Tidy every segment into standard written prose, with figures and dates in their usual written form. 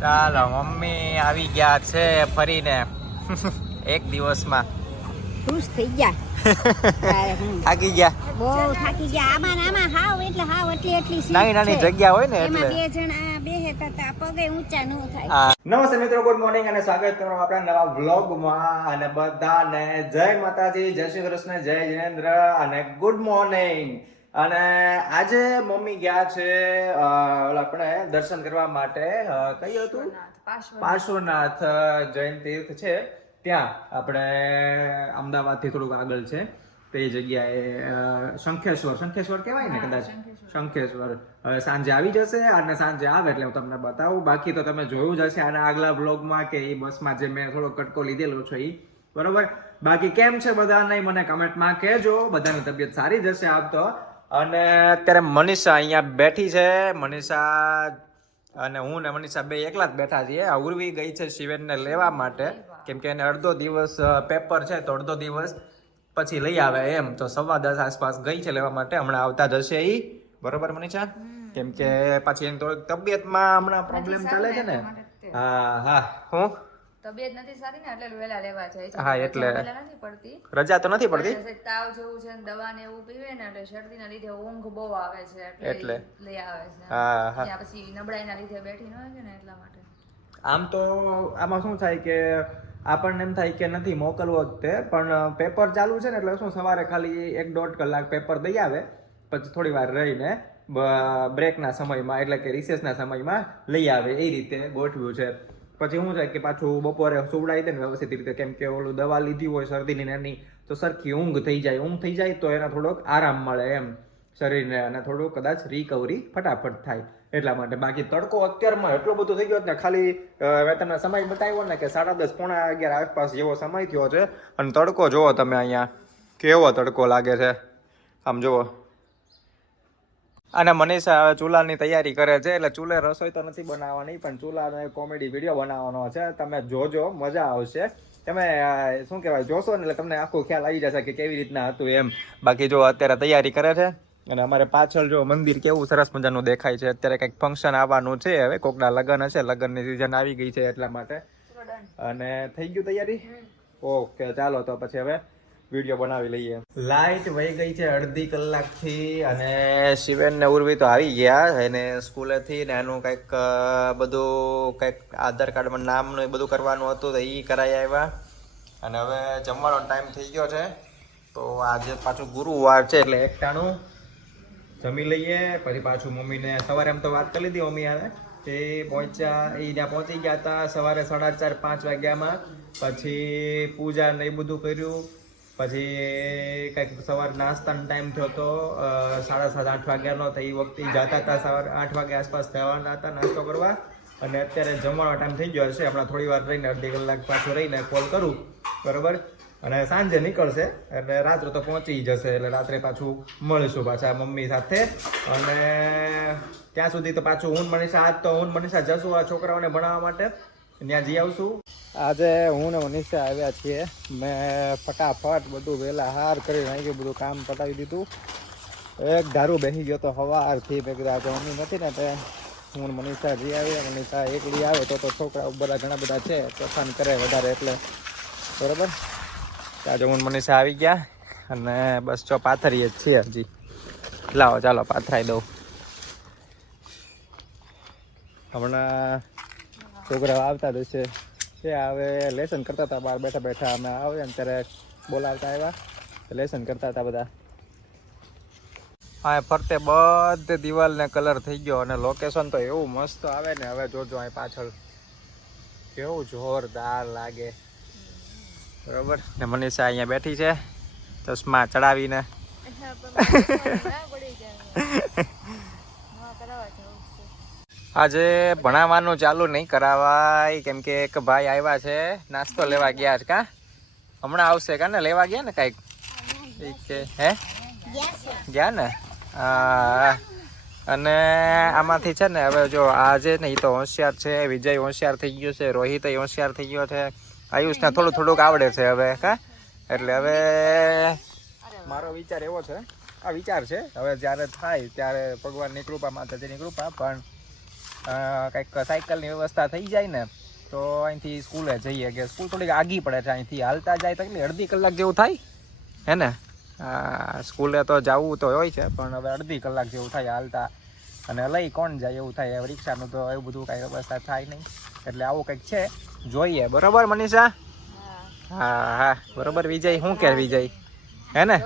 ચાલો મમ્મી આવી ગયા છે ફરીને એક દિવસમાં ખુશ થઈ ગયા. થાકી ગયા બહુ થાકી ગયા. આમાં હાવ એટલી નાની નાની જગ્યા હોય ને એટલે બે જણા બેહે તા પગે ઊંચા ન થાય. નમસ્તે મિત્રો, ગુડ મોર્નિંગ અને સ્વાગત કરો આપણા નવા વ્લોગમાં. અને બધાને જય માતાજી, જય શ્રી કૃષ્ણ, જય જિનેન્દ્ર અને ગુડ મોર્નિંગ. અને આજે મમ્મી ગયા છે આપણે દર્શન કરવા માટે. કયું હતું? પાર્શ્વનાથ જૈન તીર્થ છે ત્યાં. આપણે અમદાવાદથી થોડુંક આગળ છે તે જગ્યાએ શંખેશ્વર કહેવાય ને કદાચ. શંખેશ્વર હવે સાંજે આવી જશે અને સાંજે આવે એટલે હું તમને બતાવું. બાકી તો તમે જોયું જ હશે આના આગલા બ્લોગમાં કે એ બસમાં જે મેં થોડો કટકો લીધેલો છે એ બરોબર. બાકી કેમ છે બધાને મને કમેન્ટમાં કહેજો. બધાની તબિયત સારી જશે આપ તો. અને અત્યારે મનીષા અહીંયા બેઠી છે. મનીષા અને હું ને મનીષા બે એકલા જ બેઠા છીએ. ઉર્વી ગઈ છે શિવેનને લેવા માટે, કેમ કે એને અડધો દિવસ પેપર છે તો અડધો દિવસ પછી લઈ આવે એમ. તો 10:15 આસપાસ ગઈ છે લેવા માટે. હમણાં આવતા જશે ઈ બરોબર મનીષા? કેમ કે પાછી એની થોડીક તબિયતમાં હમણાં પ્રોબ્લેમ ચાલે છે ને. હા હું તબિયત નથી સારી ને એટલે વેલા લેવા જાય છે. હા એટલે નથી પડતી, રજા તો નથી પડતી. તાવ જેવું છે ને દવા ને એવું પીવે ને એટલે શરદીના લીધે ઊંઘ બહુ આવે છે એટલે લઈ આવે છે. હા ત્યાં પછી નબળાઈના લીધે બેઠી ન હોય છે ને એટલા માટે. આમ તો આમાં શું થાય કે આપણને એમ થાય કે નથી મોકલવો વખતે, પણ પેપર ચાલુ છે ને એટલે શું સવારે ખાલી 1-1.5 કલાક પેપર દઈ આવે, પછી થોડી વાર રહીને બ્રેકના સમયમાં એટલે કે રિસેસના સમયમાં લઈ આવે. એ રીતે ગોઠવ્યું છે. પછી શું થાય કે પાછું બપોરે સુવડાવી દે ને વ્યવસ્થિત રીતે, કેમ કે ઓલું દવા લીધી હોય શરદીની નાની તો સરખી ઊંઘ થઈ જાય તો એને થોડોક આરામ મળે એમ શરીરને, અને થોડું કદાચ રિકવરી ફટાફટ થાય એટલા માટે. બાકી તડકો અત્યારમાં એટલો બધો થઈ ગયો ને, ખાલી મેં તમને સમય બતાવ્યો ને કે 10:30-11 આસપાસ જેવો સમય થયો છે. અને તડકો જુઓ તમે અહીંયા કેવો તડકો લાગે છે આમ જુઓ. અને મનીષા હવે ચૂલાની તૈયારી કરે છે. એટલે ચૂલે રસોઈ તો નથી બનાવવાની, પણ ચૂલાનો એક કોમેડી વિડીયો બનાવવાનો છે. તમે જોજો, મજા આવશે. તમે શું કહેવાય જોશો ને એટલે તમને આખો ખ્યાલ આવી જશે કે કેવી રીતના હતું એમ. બાકી જો અત્યારે તૈયારી કરે છે. અને અમારે પાછળ જો મંદિર કેવું સરસ મજાનું દેખાય છે. અત્યારે કંઈક ફંક્શન આવવાનું છે, હવે કોકના લગ્ન હશે, લગ્નની સિઝન આવી ગઈ છે એટલા માટે. અને થઈ ગયું તૈયારી? ઓકે ચાલો તો પછી હવે વિડીયો બનાવી લઈએ. લાઈટ વહી ગઈ છે અડધી કલાકથી. અને શિવેન ને ઉર્વી તો આવી ગયા એને સ્કૂલેથી ને એનું કંઈક આધાર કાર્ડમાં નામનું એ બધું કરવાનું હતું તો એ કરાવી આવ્યા. અને હવે જમવાનો ટાઈમ થઈ ગયો છે. તો આજે પાછું ગુરુવાર છે એટલે એકટાણું જમી લઈએ. પછી પાછું મમ્મીને સવારે એમ તો વાત કરી લીધી મમ્મી આવે તે ત્યાં પહોંચી ગયા હતા સવારે 4:30-5 વાગ્યામાં. પછી પૂજા ને એ બધું કર્યું. પછી કંઈક સવારે નાસ્તાનો ટાઈમ થયો હતો 7:30-8 વાગ્યાનો. તો એ વખતે જતા હતા સવારે 8 વાગ્યા આસપાસ જવાના હતા નાસ્તો કરવા. અને અત્યારે જમવાનો ટાઈમ થઈ ગયો હશે. હમણાં થોડી વાર રહીને અડધી કલાક પાછું રહીને કોલ કરું બરોબર. અને સાંજે નીકળશે એટલે રાત્રે તો પહોંચી જશે. એટલે રાત્રે પાછું મળીશું પાછા મમ્મી સાથે. અને ત્યાં સુધી તો પાછું હું મનીષા જશું આ છોકરાઓને ભણાવવા માટે. ત્યાં જઈ આવશું. આજે હું ને મનીષા આવ્યા છીએ. મેં ફટાફટ બધું વહેલા હાર કરી નાખ્યું, બધું કામ પતાવી દીધું. એક ધારું બેસી ગયો તો સવારથી. મેં કીધું આજે મમ્મી નથી ને તે હું મનીષા જઈ આવીએ. મનીષા એકલી આવે તો છોકરાઓ બધા ઘણા બધા છે, તોફાન કરે વધારે એટલે બરાબર. આજે હું મનીષા આવી ગયા અને બસ જો પાથરીએ જ છીએ હજી. લાવો ચાલો પાથરાઈ દઉં. હમણાં છોકરાઓ આવતા જ હશે. હવે લેસન કરતા હતા બહાર બેઠા અમે આવે ને ત્યારે બોલાવતા આવ્યા. લેસન કરતા હતા બધા. હા ફરતે બધે દિવાલને કલર થઈ ગયો. અને લોકેશન તો એવું મસ્ત આવે ને. હવે જોજો અહીં પાછળ કેવું જોરદાર લાગે બરોબર. ને મનીષા અહીંયા બેઠી છે ચશ્મા ચડાવીને. આજે ભણાવવાનું ચાલુ નહીં કરાવાય, કેમ કે એક ભાઈ આવ્યા છે નાસ્તો લેવા ગયા છે. કા હમણાં આવશે કા ને લેવા ગયા ને કાંઈક છે હે ગયા ને. હા અને આમાંથી છે ને હવે જો આજે ને એ તો હોશિયાર છે. વિજય હોશિયાર થઈ ગયો છે. રોહિત હોશિયાર થઈ ગયો છે. આયુષને થોડુંક આવડે છે હવે કા. એટલે હવે મારો વિચાર એવો છે, આ વિચાર છે હવે જ્યારે થાય ત્યારે ભગવાનની કૃપા માતાજીની કૃપા, પણ કંઈક સાયકલની વ્યવસ્થા થઈ જાય ને તો અહીંથી સ્કૂલે જઈએ કે સ્કૂલ થોડીક આગી પડે છે અહીંથી હાલતા જાય તો કેટલી અડધી કલાક જેવું થાય હે ને સ્કૂલે તો જવું તો હોય છે પણ હવે અડધી કલાક જેવું થાય હાલતા અને લઈ કોણ જાય એવું થાય હવે રિક્ષાનું તો એવું બધું કાંઈ વ્યવસ્થા થાય નહીં એટલે આવું કંઈક છે જોઈએ બરોબર મનીષા હા હા બરોબર વિજય શું કે વિજય હે ને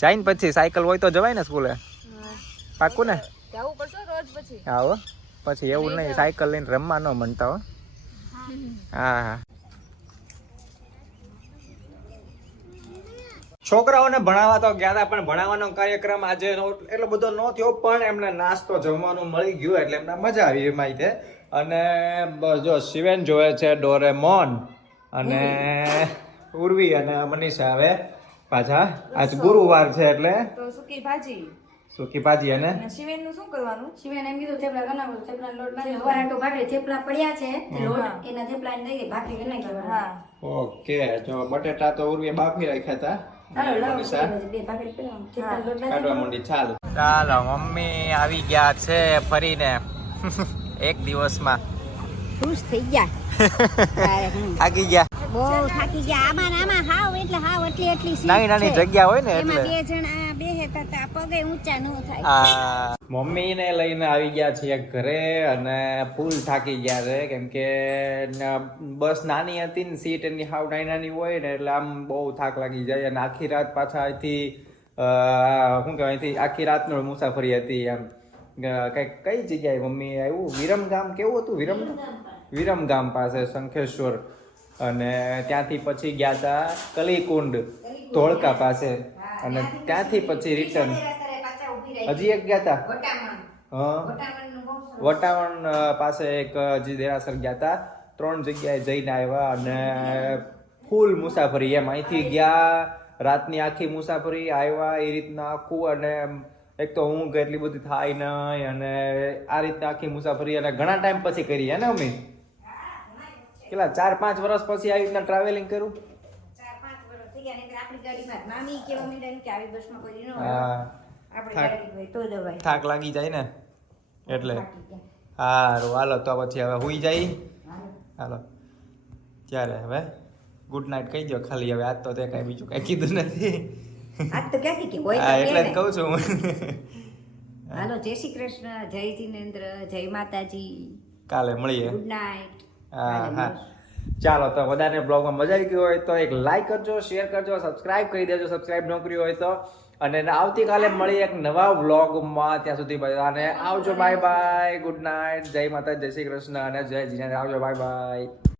જાય ને પછી સાયકલ હોય તો જવાય ને સ્કૂલે પાક્કું ને જવું પડશે રોજ પછી હા હો પછી એવું નહીં સાયકલ લઈને રમવા ન મનતા હો હા હા છોકરાઓને ભણાવવા તો ગયા હતા પણ ભણાવવાનો કાર્યક્રમ આજે એટલો બધો ન થયો પણ એમને નાસ્તો જમવાનું મળી ગયું એટલે એમને મજા આવી એમાં છે અને બસ જો શિવેન જોવે છે ડોરેમોન અને ઉર્વી અને મનીષા હવે પાછા આજ ગુરુવાર છે એટલે તો સુકી ભાજી સુકી ભાજી અને શિવેન નું શું કરવાનું શિવાને એમ કીધું થેપલા બનાવો થેપલા લોટ બાંધી વરાટો ભાખરી થેપલા પડ્યા છે લોટ એના થેપલા ને દઈ ભાખરી કરી નાખી હા ઓકે જો બટેટા તો ઉર્વીએ બાફી રાખ્યા હતા ચાલો લાવો મનીષા બે ભાખરી કરી થેપલા લોટ કાઢવા માંડી ચાલો મમ્મી આવી ગયા છે ફરીને એક દિવસમાં ખુશ થઈ ગયા થાકી ગયા બહુ થાકી ગયા આમાં હાવ એટલી નાની નાની જગ્યા હોય ને એમાં એટલે બે જણા બેહેતા હતા પગે ઊંચા ન થાય મમ્મીને લઈને આવી ગયા છીએ ઘરે અને ફૂલ થાકી ગયા છે કેમ કે બસ નાની હતી ને સીટ એની હાવ નાની હોય ને એટલે આમ બહુ થાક લાગી જાય અને આખી રાત પાછા અહીંથી શું કહેવાય અહીંથી આખી રાતનો મુસાફરી હતી એમ કઈ જગ્યાએ મમ્મી આવ્યું વિરમગામ કેવું હતું વિરમગામ પાસે શંખેશ્વર અને ત્યાંથી પછી ગયા હતા કલીકુંડ ધોળકા પાસે અને ત્યાંથી પછી રિટર્ન હજી એક ગયા હતા વટાવણ પાસે એક હજી દેરાસર ગયા હતા 3 જગ્યાએ જઈને આવ્યા અને ફૂલ મુસાફરી એમ અહીંથી ગયા રાતની આખી મુસાફરી આવ્યા એ રીતના આખું અને એક તો ઊંઘ એટલી બધી થાય નહીં અને આ રીતના આખી મુસાફરી અને ઘણા ટાઈમ પછી કરી હે ને અમે કેટલા 4-5 વર્ષ પછી આવી રીતના ટ્રાવેલિંગ કરું 4-5 વર્ષ થઈ ગયા નહીં આપણી ગાડીમાં નાની કેવા મીંડા કે આવી બસમાં કોઈ ન હા આપણી ગાડી હોય તો જવાય થાક લાગી જાય ને એટલે હારું હાલો તો પછી હવે હુઈ જાય હાલો ત્યારે હવે ગુડ નાઇટ કહી દો ખાલી હવે આજ તો તે કાંઈ બીજું કાંઈ કીધું નથી આજ તો ક્યાંથી કે હોય હા તો એટલે જ કે કહું છું હું હાલો જય શ્રી કૃષ્ણ જય જિનેન્દ્ર જય માતાજી કાલે મળીએ ગુડ નાઇટ હા હા ચાલો તો બધાને બ્લોગમાં મજા આવી ગઈ હોય તો એક લાઈક કરજો શેર કરજો સબસ્ક્રાઇબ કરી દેજો સબસ્ક્રાઇબ ન કર્યું હોય તો અને આવતીકાલે મળી એક નવા વ્લોગમાં ત્યાં સુધી બધાને આવજો બાય બાય ગુડ નાઇટ જય માતા જય શ્રી કૃષ્ણ અને જય જીનેન્દ્ર આવજો બાય બાય